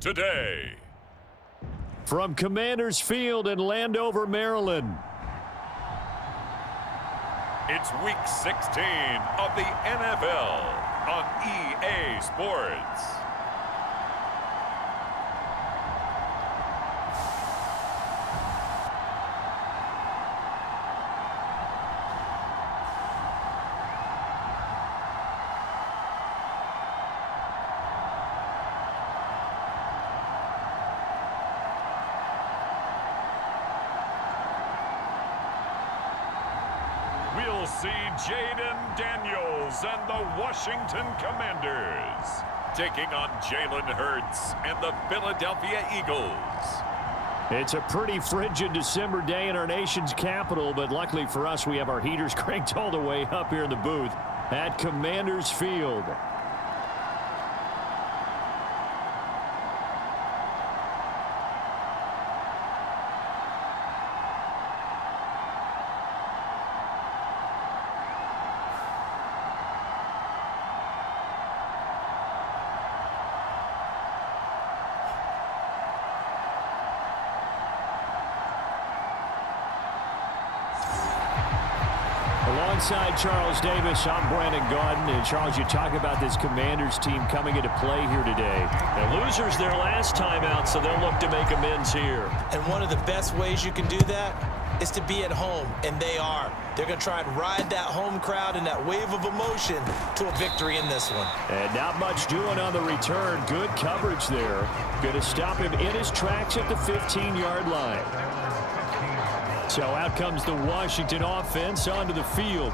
today. From Commanders Field in Landover, Maryland. It's Week 16 of the NFL on EA Sports. We'll see Jaden Daniels and the Washington Commanders taking on Jalen Hurts and the Philadelphia Eagles. It's a pretty frigid December day in our nation's capital, but luckily for us, we have our heaters cranked all the way up here in the booth at Commanders Field. Alongside Charles Davis, I'm Brandon Gaudin. And Charles, you talk about this Commanders team coming into play here today. The losers their last time out, so they'll look to make amends here. And one of the best ways you can do that is to be at home, and they are. They're going to try and ride that home crowd and that wave of emotion to a victory in this one. And not much doing on the return. Good coverage there. Going to stop him in his tracks at the 15-yard line. So out comes the Washington offense onto the field.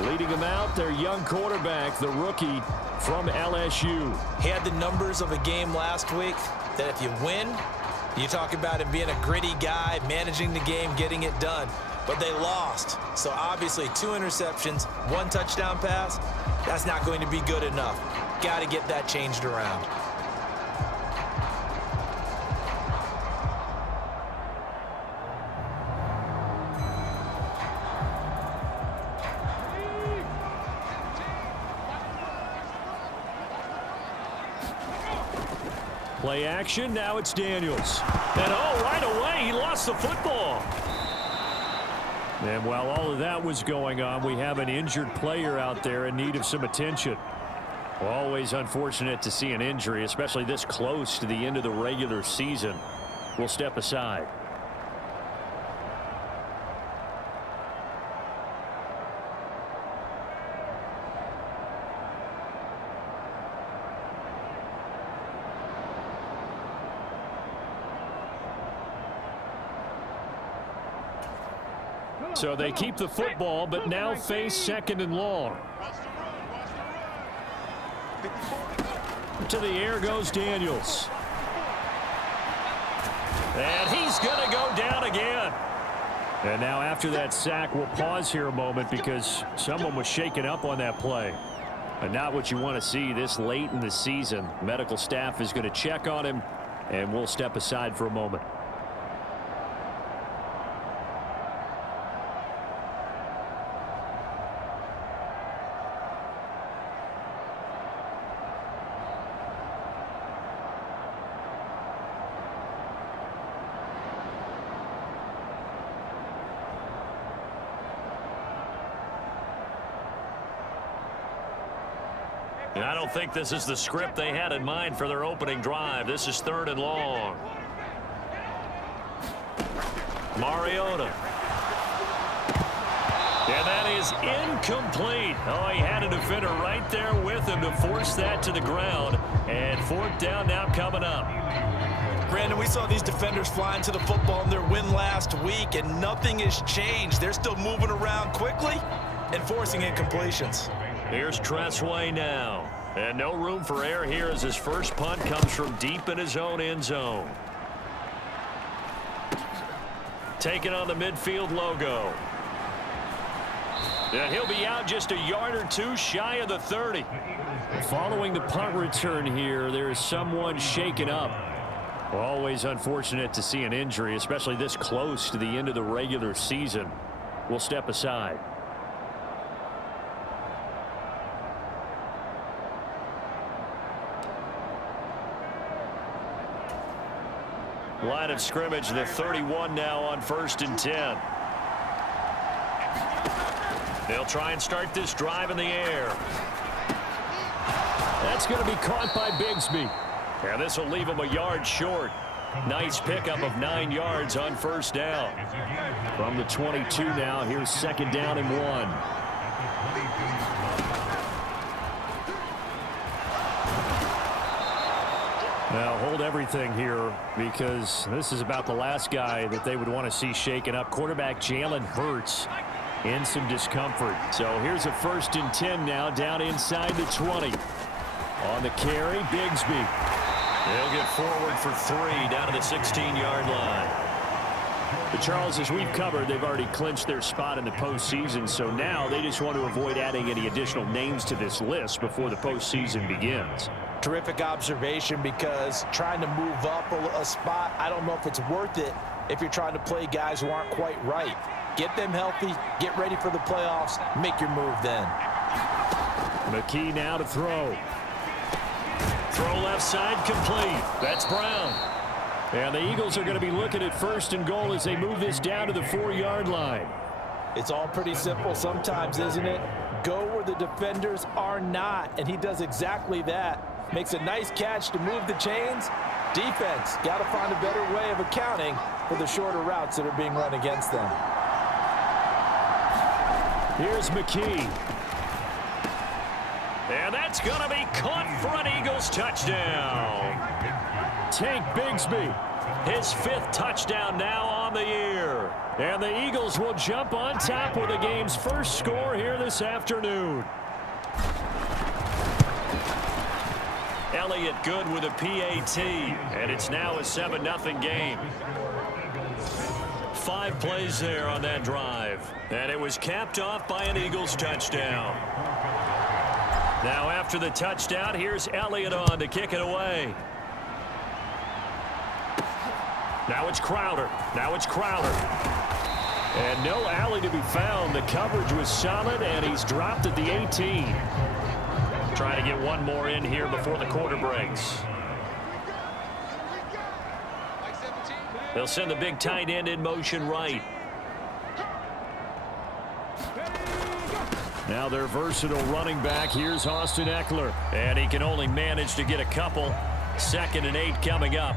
Leading them out, their young quarterback, the rookie from LSU. He had the numbers of a game last week that if you win, you talk about him being a gritty guy, managing the game, getting it done. But they lost. So obviously 2 interceptions, 1 touchdown pass, that's not going to be good enough. Got to get that changed around. Play action, now it's Daniels. And right away, he lost the football. And while all of that was going on, we have an injured player out there in need of some attention. Always unfortunate to see an injury, especially this close to the end of the regular season. We'll step aside. So they keep the football, but now face 2nd and long. To the air goes Daniels. And he's going to go down again. And now after that sack, we'll pause here a moment because someone was shaken up on that play. And not what you want to see this late in the season. Medical staff is going to check on him, and we'll step aside for a moment. And I don't think this is the script they had in mind for their opening drive. This is 3rd and long. Mariota. And that is incomplete. Oh, he had a defender right there with him to force that to the ground. And 4th down now coming up. Brandon, we saw these defenders flying to the football in their win last week, and nothing has changed. They're still moving around quickly and forcing incompletions. Here's Tressway now. And no room for error here as his first punt comes from deep in his own end zone. Taking on the midfield logo. And he'll be out just a yard or 2 shy of the 30. Following the punt return here, there is someone shaken up. Always unfortunate to see an injury, especially this close to the end of the regular season. We'll step aside. Line of scrimmage, the 31 now on 1st and 10. They'll try and start this drive in the air. That's going to be caught by Bigsby. And this will leave him a yard short. Nice pickup of 9 yards on 1st down. From the 22 now, here's 2nd down and 1. Now hold everything here because this is about the last guy that they would want to see shaken up. Quarterback Jalen Hurts in some discomfort. So here's a 1st and 10 now down inside the 20. On the carry, Bigsby. They'll get forward for 3 down to the 16-yard line. But Charles, as we've covered, they've already clinched their spot in the postseason. So now they just want to avoid adding any additional names to this list before the postseason begins. Terrific observation, because trying to move up a spot, I don't know if it's worth it if you're trying to play guys who aren't quite right. Get them healthy, get ready for the playoffs, make your move then. McKee now to throw. Throw left side, complete. That's Brown. And the Eagles are going to be looking at 1st and goal as they move this down to the 4-yard line. It's all pretty simple sometimes, isn't it? Go where the defenders are not, and he does exactly that. Makes a nice catch to move the chains. Defense got to find a better way of accounting for the shorter routes that are being run against them. Here's McKee. And that's going to be caught for an Eagles touchdown. Tank Bigsby. His 5th touchdown now on the year. And the Eagles will jump on top with the game's first score here this afternoon. Elliott good with a PAT, and it's now a 7-0 game. 5 plays there on that drive, and it was capped off by an Eagles touchdown. Now after the touchdown, here's Elliott on to kick it away. Now it's Crowder. And no alley to be found. The coverage was solid, and he's dropped at the 18. Trying to get one more in here before the quarter breaks. They'll send the big tight end in motion right. Now their versatile running back. Here's Austin Eckler. And he can only manage to get a couple. 2nd and 8 coming up.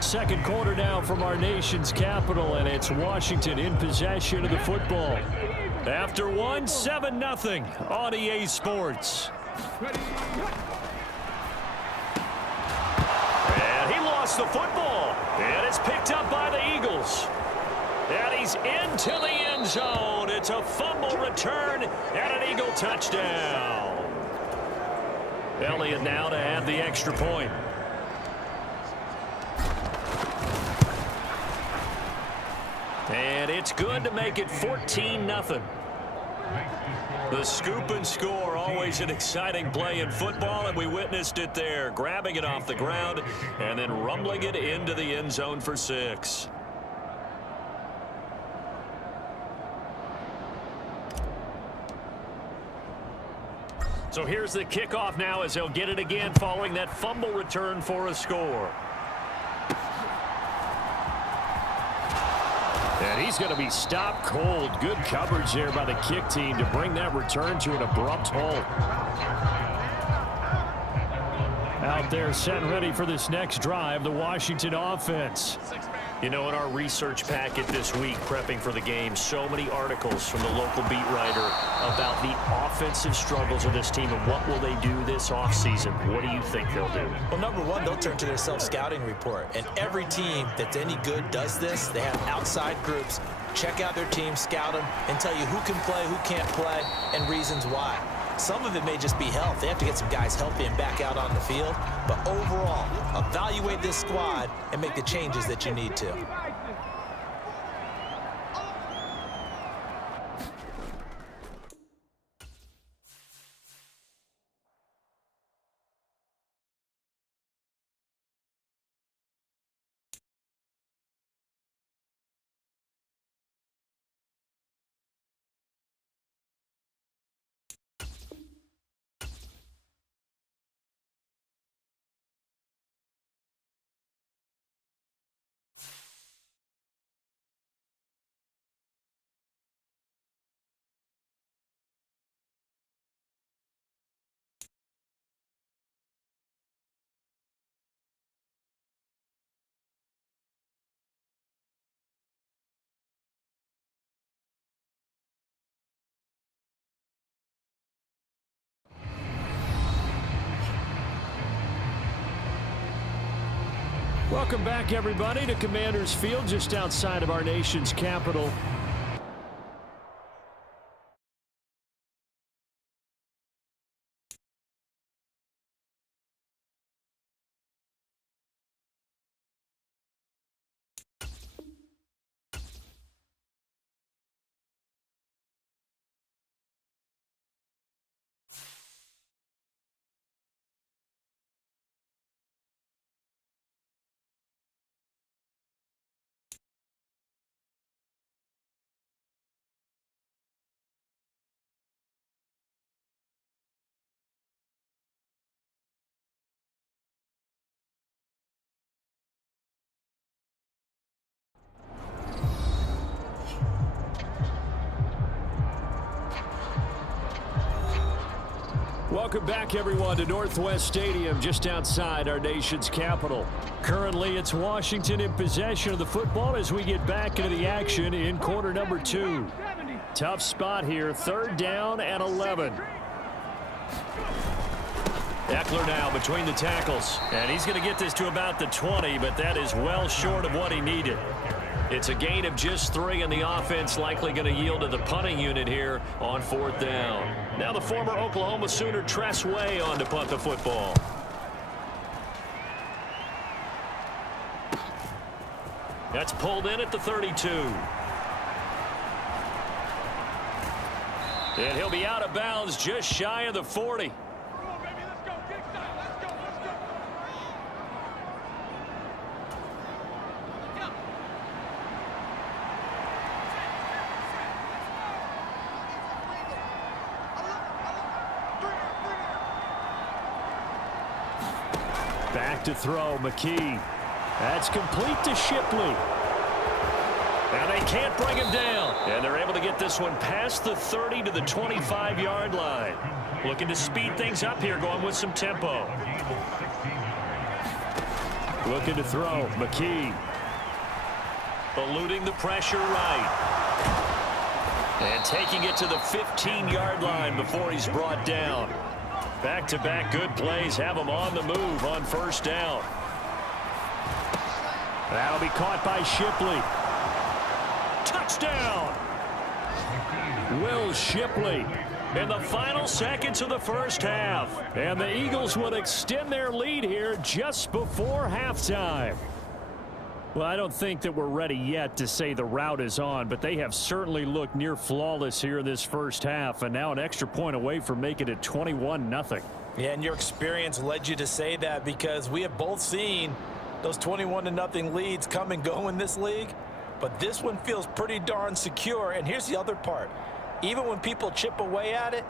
Second quarter now from our nation's capital, and it's Washington in possession of the football. After 7-0 on EA Sports. And he lost the football. And it's picked up by the Eagles. And he's into the end zone. It's a fumble return and an Eagle touchdown. Elliott now to add the extra point. And it's good to make it 14-0. The scoop and score, always an exciting play in football, and we witnessed it there, grabbing it off the ground and then rumbling it into the end zone for 6. So here's the kickoff now as they'll get it again following that fumble return for a score. And he's going to be stopped cold. Good coverage there by the kick team to bring that return to an abrupt halt. Out there set and ready for this next drive, the Washington offense. You know, in our research packet this week, prepping for the game, so many articles from the local beat writer about the offensive struggles of this team and what will they do this offseason. What do you think they'll do? Well, number one, they'll turn to their self-scouting report. And every team that's any good does this. They have outside groups. Check out their team, scout them, and tell you who can play, who can't play, and reasons why. Some of it may just be health. They have to get some guys healthy and back out on the field. But overall, evaluate this squad and make the changes that you need to. Welcome back, everybody, to Commanders Field, just outside of our nation's capital. Welcome back, everyone, to Northwest Stadium, just outside our nation's capital. Currently, it's Washington in possession of the football as we get back into the action in quarter number 2. Tough spot here, 3rd down and 11. Eckler now between the tackles, and he's going to get this to about the 20, but that is well short of what he needed. It's a gain of just 3, and the offense likely going to yield to the punting unit here on 4th down. Now the former Oklahoma Sooner Tress Way on to punt the football. That's pulled in at the 32. And he'll be out of bounds just shy of the 40. Back to throw, McKee. That's complete to Shipley. And they can't bring him down. And they're able to get this one past the 30 to the 25-yard line. Looking to speed things up here, going with some tempo. Looking to throw, McKee. Eluding the pressure right. And taking it to the 15-yard line before he's brought down. Back-to-back good plays have him on the move on 1st down. That'll be caught by Shipley. Touchdown! Will Shipley in the final seconds of the 1st half. And the Eagles will extend their lead here just before halftime. Well, I don't think that we're ready yet to say the route is on, but they have certainly looked near flawless here in this 1st half, and now an extra point away from making it 21-0. Yeah, and your experience led you to say that, because we have both seen those 21-0 leads come and go in this league, but this one feels pretty darn secure. And here's the other part. Even when people chip away at it,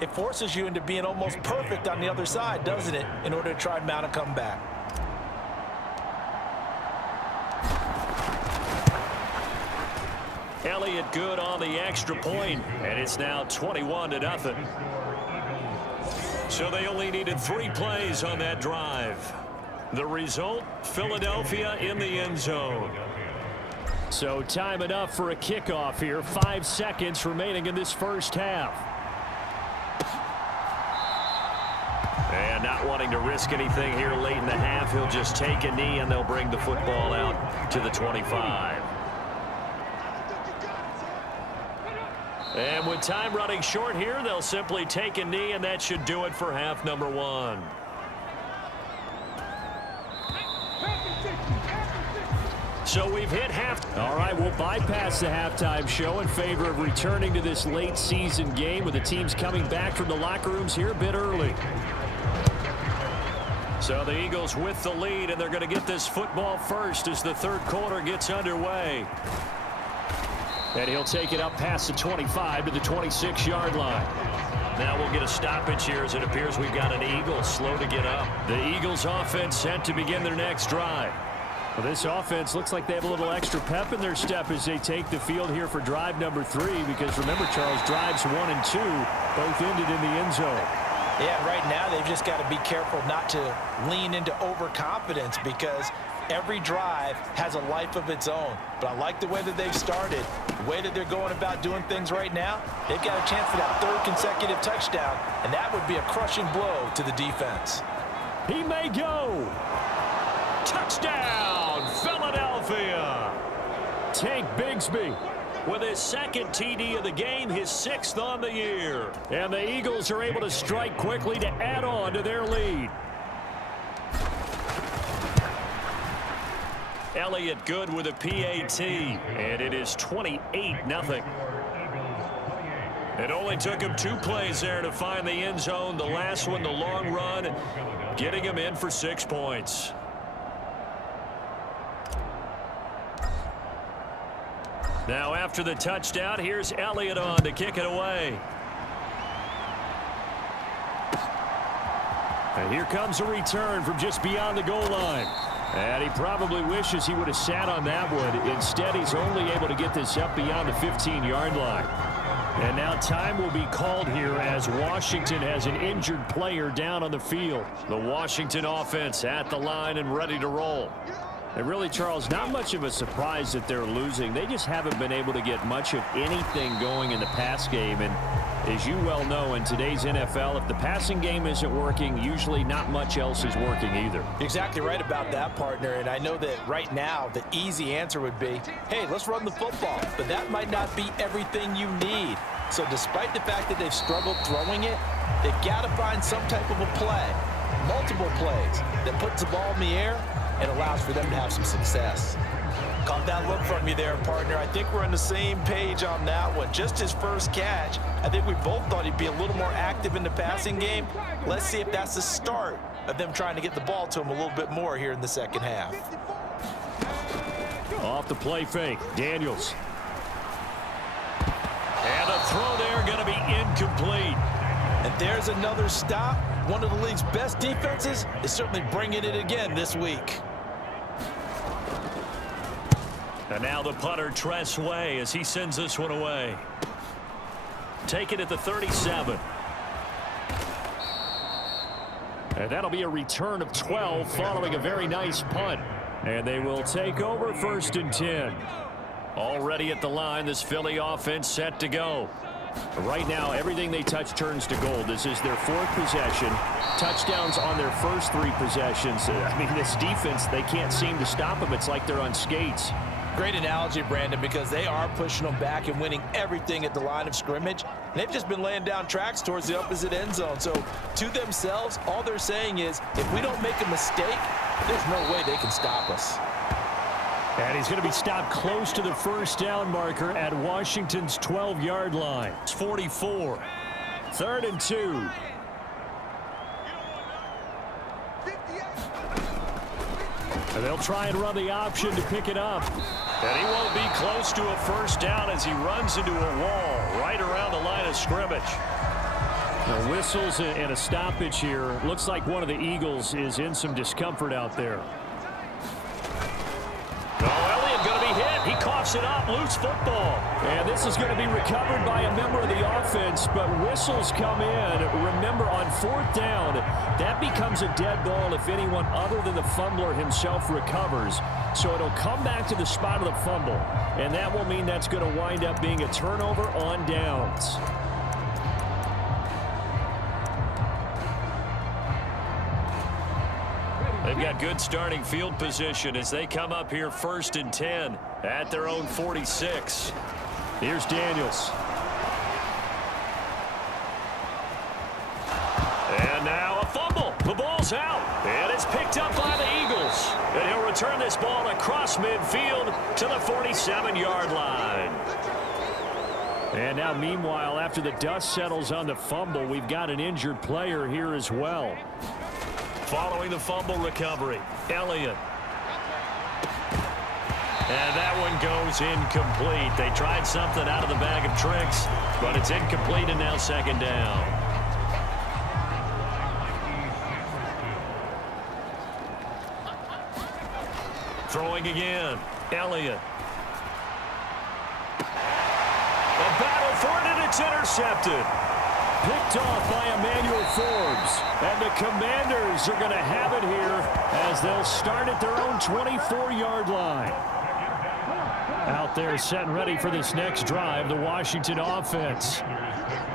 it forces you into being almost perfect on the other side, doesn't it, in order to try and mount a comeback. Elliott good on the extra point, and it's now 21-0. So they only needed 3 plays on that drive. The result, Philadelphia in the end zone. So time enough for a kickoff here. 5 seconds remaining in this 1st half. And not wanting to risk anything here late in the half, he'll just take a knee and they'll bring the football out to the 25. And with time running short here, they'll simply take a knee, and that should do it for half number 1. So we've hit half. All right, we'll bypass the halftime show in favor of returning to this late season game with the teams coming back from the locker rooms here a bit early. So the Eagles with the lead, and they're going to get this football first as the 3rd quarter gets underway. And he'll take it up past the 25 to the 26-yard line. Now we'll get a stoppage here as it appears we've got an Eagle slow to get up. The Eagles offense set to begin their next drive. Well, this offense looks like they have a little extra pep in their step as they take the field here for drive number 3, because remember, Charles, drives 1 and 2 both ended in the end zone. Yeah, right now they've just got to be careful not to lean into overconfidence, because every drive has a life of its own. But I like the way that they've started, the way that they're going about doing things right now. They've got a chance for that 3rd consecutive touchdown, and that would be a crushing blow to the defense. He may go. Touchdown, Philadelphia. Tank Bigsby with his second TD of the game, his 6th on the year. And the Eagles are able to strike quickly to add on to their lead. Elliott good with a PAT, and it is 28-0. It only took him 2 plays there to find the end zone. The last one, the long run, getting him in for 6 points. Now after the touchdown, here's Elliott on to kick it away. And here comes a return from just beyond the goal line. And he probably wishes he would have sat on that one. Instead, he's only able to get this up beyond the 15-yard line. And now time will be called here as Washington has an injured player down on the field. The Washington offense at the line and ready to roll. And really, Charles, not much of a surprise that they're losing. They just haven't been able to get much of anything going in the pass game. And as you well know, in today's NFL, if the passing game isn't working, usually not much else is working either. Exactly right about that, partner. And I know that right now the easy answer would be, hey, let's run the football. But that might not be everything you need. So despite the fact that they've struggled throwing it, they've got to find some type of a play, multiple plays, that puts the ball in the air and allows for them to have some success. Caught that look from you there, partner. I think we're on the same page on that one. Just his first catch, I think we both thought he'd be a little more active in the passing game. Let's see if that's the start of them trying to get the ball to him a little bit more here in the second half. Off the play fake, Daniels. And a throw there going to be incomplete. And there's another stop. One of the league's best defenses is certainly bringing it again this week. And now the punter, Tress Way, as he sends this one away. Take it at the 37. And that'll be a return of 12 following a very nice punt. And they will take over 1st and 10. Already at the line, this Philly offense set to go. Right now, everything they touch turns to gold. This is their 4th possession. Touchdowns on their first 3 possessions. I mean, this defense, they can't seem to stop them. It's like they're on skates. Great analogy, Brandon, because they are pushing them back and winning everything at the line of scrimmage. And they've just been laying down tracks towards the opposite end zone. So to themselves, all they're saying is, if we don't make a mistake, there's no way they can stop us. And he's going to be stopped close to the 1st down marker at Washington's 12-yard line. It's 44. 3rd and 2. And they'll try and run the option to pick it up. And he won't be close to a 1st down as he runs into a wall right around the line of scrimmage. The whistles and a stoppage here. Looks like one of the Eagles is in some discomfort out there. Going to be hit. He coughs it up. Loose football. And this is going to be recovered by a member of the offense, but whistles come in. Remember, on 4th down, that becomes a dead ball if anyone other than the fumbler himself recovers. So it'll come back to the spot of the fumble, and that will mean that's going to wind up being a turnover on downs. They've got good starting field position as they come up here 1st and 10 at their own 46. Here's Daniels. And now a fumble. The ball's out. And it's picked up by the Eagles. And he'll return this ball across midfield to the 47-yard line. And now, meanwhile, after the dust settles on the fumble, we've got an injured player here as well. Following the fumble recovery, Elliott. And that one goes incomplete. They tried something out of the bag of tricks, but it's incomplete and now 2nd down. Throwing again, Elliott. A battle for it, and it's intercepted. Picked off by Emmanuel Forbes. And the Commanders are going to have it here as they'll start at their own 24-yard line. Out out there set and ready for this next drive, the Washington offense.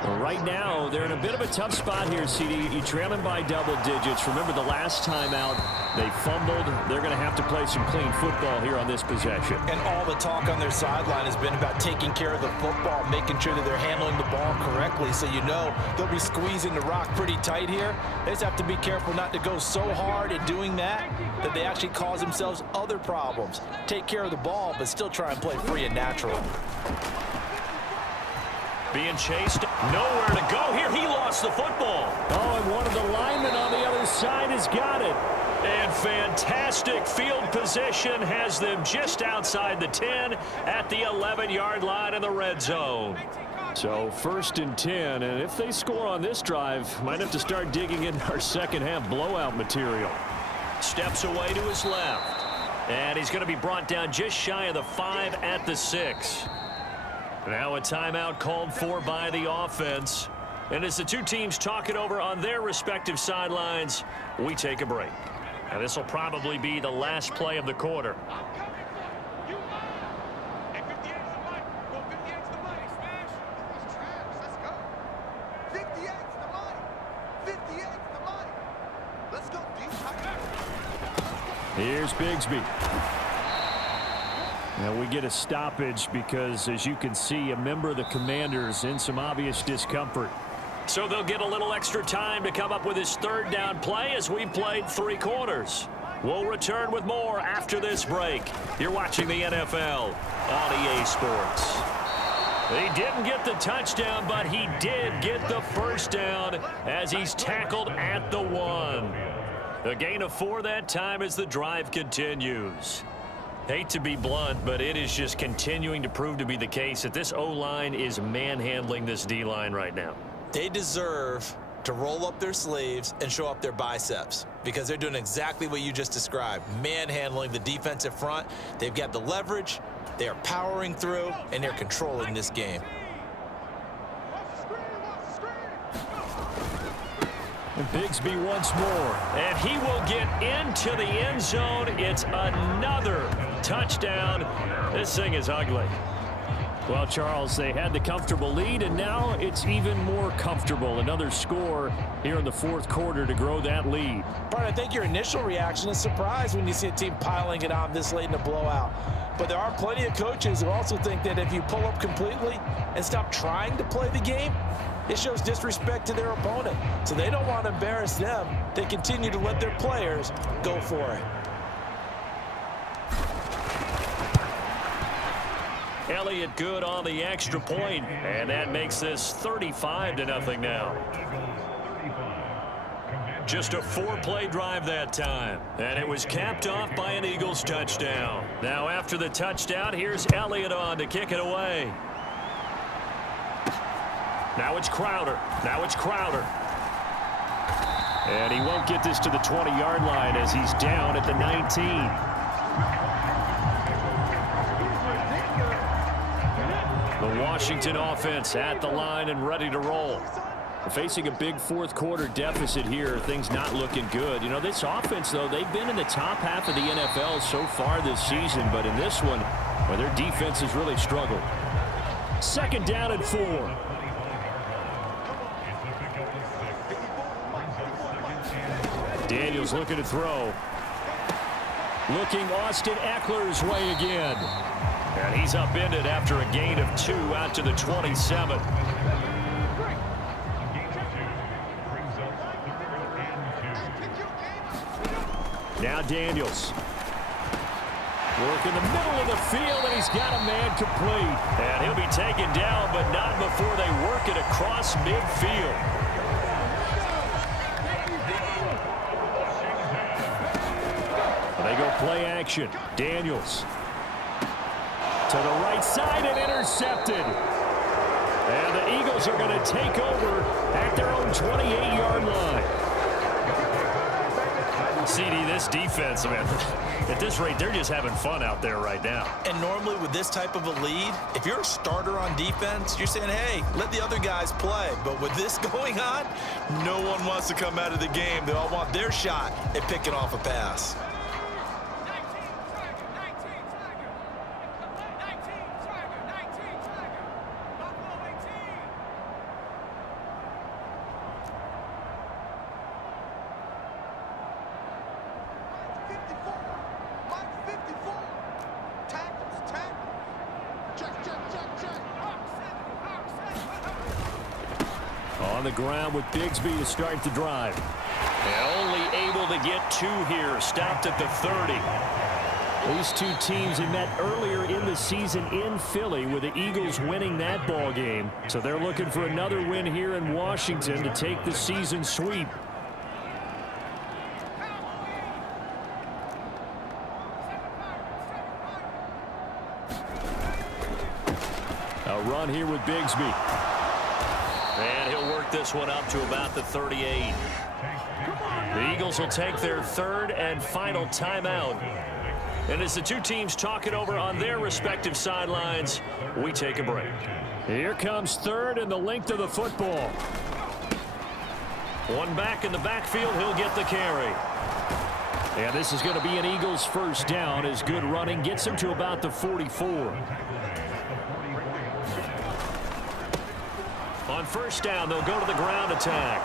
Well, right now, they're in a bit of a tough spot here, CD. You trail them by double digits. Remember the last time out, they fumbled. They're going to have to play some clean football here on this possession. And all the talk on their sideline has been about taking care of the football, making sure that they're handling the ball correctly. So you know they'll be squeezing the rock pretty tight here. They just have to be careful not to go so hard at doing that they actually cause themselves other problems. Take care of the ball, but still try and play free and natural. Being chased, nowhere to go here. He lost the football. Oh, and one of the linemen on the other side has got it. And fantastic field position has them just outside the 10 at the 11-yard line in the red zone. So 1st and 10, and if they score on this drive, might have to start digging in our second half blowout material. Steps away to his left. And he's going to be brought down just shy of the 5 at the 6. Now a timeout called for by the offense. And as the two teams talk it over on their respective sidelines, we take a break. And this will probably be the last play of the quarter. Here's Bigsby. Now we get a stoppage because, as you can see, a member of the Commanders in some obvious discomfort. So they'll get a little extra time to come up with his third down play as we played 3 quarters. We'll return with more after this break. You're watching the NFL on EA Sports. He didn't get the touchdown, but he did get the first down as he's tackled at the 1. A gain of 4 that time as the drive continues. Hate to be blunt, but it is just continuing to prove to be the case that this O-line is manhandling this D-line right now. They deserve to roll up their sleeves and show up their biceps because they're doing exactly what you just described, manhandling the defensive front. They've got the leverage, they are powering through, and they're controlling this game. And Bigsby once more. And he will get into the end zone. It's another touchdown. This thing is ugly. Well, Charles, they had the comfortable lead, and now it's even more comfortable. Another score here in the 4th quarter to grow that lead. Brian, I think your initial reaction is surprise when you see a team piling it on this late in a blowout. But there are plenty of coaches who also think that if you pull up completely and stop trying to play the game, it shows disrespect to their opponent. So they don't want to embarrass them. They continue to let their players go for it. Elliott good on the extra point, and that makes this 35-0 now. Just a 4-play drive that time, and it was capped off by an Eagles touchdown. Now after the touchdown, here's Elliott on to kick it away. Now it's Crowder. And he won't get this to the 20-yard line as he's down at the 19. The Washington offense at the line and ready to roll. Facing a big 4th quarter deficit here, things not looking good. You know, this offense, though, they've been in the top half of the NFL so far this season, but in this one, well, their defense has really struggled. 2nd down and 4. Daniels looking to throw. Looking Austin Eckler's way again. And he's upended after a gain of 2 out to the 27. Now Daniels. Work in the middle of the field, and he's got a man complete. And he'll be taken down, but not before they work it across midfield. They go play action. Daniels. To the right side and intercepted. And the Eagles are going to take over at their own 28-yard line. CD, this defense, man, at this rate, they're just having fun out there right now. And normally with this type of a lead, if you're a starter on defense, you're saying, hey, let the other guys play. But with this going on, no one wants to come out of the game. They all want their shot at picking off a pass. On the ground with Bigsby to start the drive. And only able to get 2 here. Stopped at the 30. These two teams had met earlier in the season in Philly with the Eagles winning that ball game. So they're looking for another win here in Washington to take the season sweep. A run here with Bigsby. And he'll work this one up to about the 38. The Eagles will take their 3rd and final timeout. And as the two teams talk it over on their respective sidelines, we take a break. Here comes 3rd and the length of the football. One back in the backfield, he'll get the carry. And this is going to be an Eagles first down as good running gets him to about the 44. On first down, they'll go to the ground attack.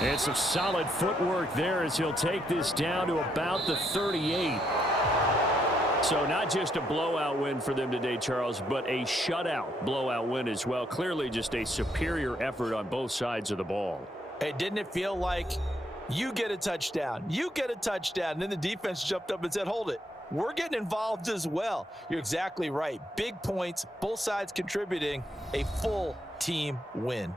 And some solid footwork there as he'll take this down to about the 38. So not just a blowout win for them today, Charles, but a shutout blowout win as well. Clearly just a superior effort on both sides of the ball. Hey, didn't it feel like you get a touchdown, you get a touchdown, and then the defense jumped up and said, hold it. We're getting involved as well. You're exactly right. Big points, both sides contributing, a full team win.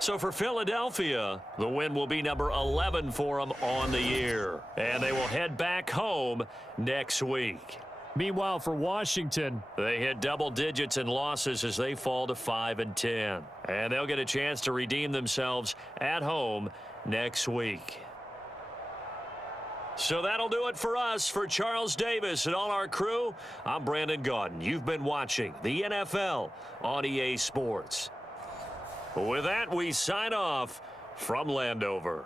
So for Philadelphia, the win will be number 11 for them on the year. And they will head back home next week. Meanwhile, for Washington, they hit double digits in losses as they fall to 5-10. And they'll get a chance to redeem themselves at home next week. So that'll do it for us. For Charles Davis and all our crew, I'm Brandon Gaudin. You've been watching the NFL on EA Sports. With that, we sign off from Landover.